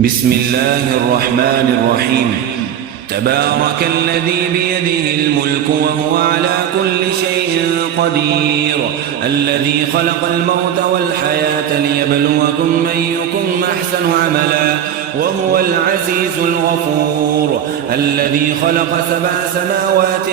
بسم الله الرحمن الرحيم. تبارك الذي بيده الملك وهو على كل شيء قدير، الذي خلق الموت والحياة ليبلوكم أيكم أحسن عملا وهو العزيز الغفور، الذي خلق 7 سماوات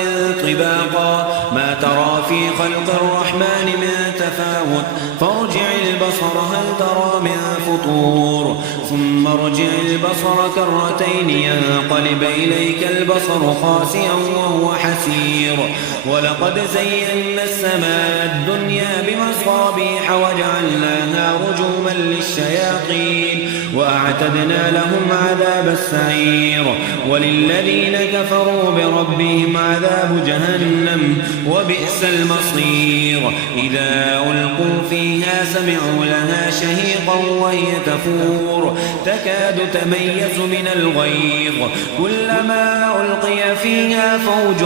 طباقا ما ترى في خلق الرحمن من تفاوت، فارجع البصر هل ترى من فطور، ثم ارجع البصر كرتين ينقلب إليك البصر خاسئا وهو حسير، ولقد زينا السماء الدنيا بمصابيح وجعلناها رجوما للشياطين وأعتدنا لهم عذاب السعير، وللذين كفروا بربهم عذاب جهنم وبئس المصير. إذا ألقوا فيها سمعوا لها شهيقا وهي تفور تكاد تميز من الغيظ، كلما ألقي فيها فوج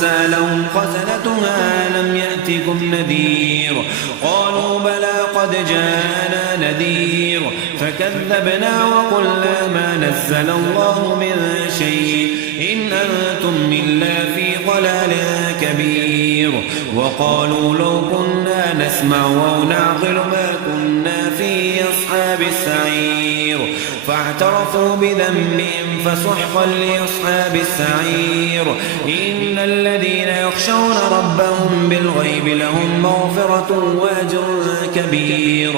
سألهم خزنتها لم يأتكم نذير، قالوا بلى قد جاءنا نذير فكذبنا وقلنا ما نزل الله من شيء إن أنتم إلا في ضلال كبير، وقالوا لو كنا نسمع أو نعقل ما كنا في أصحاب السعير، فاعترفوا بذنبهم فسحقا لأصحاب السعير. إن الذين يخشون ربهم بالغيب لهم مغفرة وأجر كبير،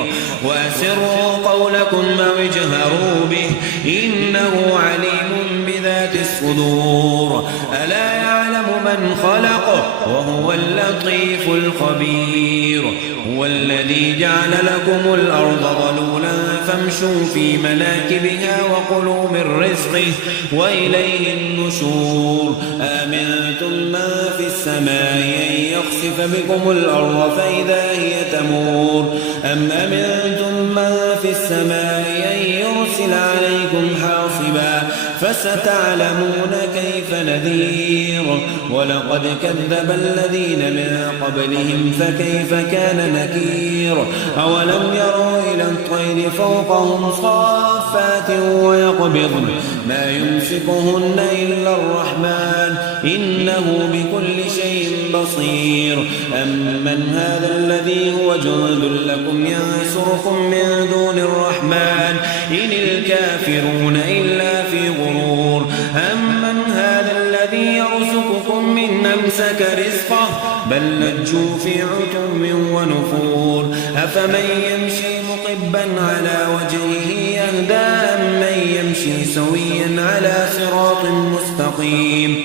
وأسروا قولكم أو اجهروا به إنه عليم بذات الصدور، ألا يعلم من خلق وهو اللطيف الخبير. هو الذي جعل لكم الأرض ظلولا فامشوا في مناكبها وكلوا من رزقه وإليه النشور. آمنتم من في السماء أن يخسف بكم الأرض فإذا هي تمور، أم أمنتم من في السماء أن يرسل عليكم حاصبا فستعلمون كيف نذير. ولقد كذب الذين من قبلهم فكيف كان نكير. أولم يروا إلى الطير فوقهم صافات ويقبضن ما يمسكهن إلا الرحمن إنه بكل شيء بصير. أمن هذا الذي هو جند لكم ينصركم من دون الرحمن إن الكافرون إلا في غرور. أمن هذا الذي يرزقكم من أمسك رزقه بل لجوا في عتم ونفور. أفمن يمشي مقبا على وجهه يهدى أمن يمشي سويا على صراط مستقيم.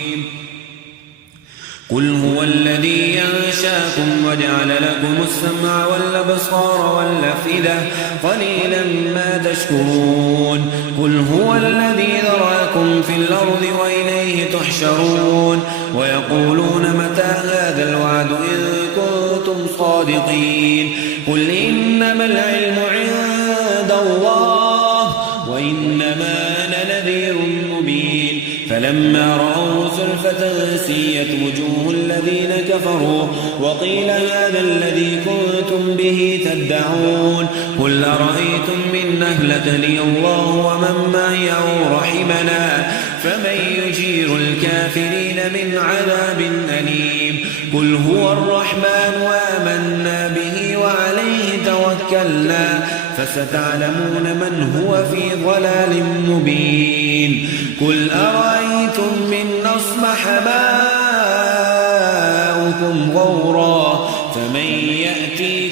قل هو الذي ينشاكم وجعل لكم السمع والأبصار والأفئدة قليلا ما تشكرون. قل هو الذي ذراكم في الأرض وإليه تحشرون. ويقولون متى هذا الوعد إن كنتم صادقين. قل إنما العلم عند الله وإنما أنا نذير مبين. فلما رأوا زلفة سيئت وجوه الذين كفروا وقيل هذا الذي كنتم به تدعون. قل أرأيتم من أهلكني الله ومن معي أو رحمنا فمن يجير الكافرين من عذاب أليم. قل هو الرحمن وآمنا به وعليه توكلنا فستعلمون من هو في ضلال مبين. قل أرأيتم من أصبح ماؤكم غورا فمن يأتي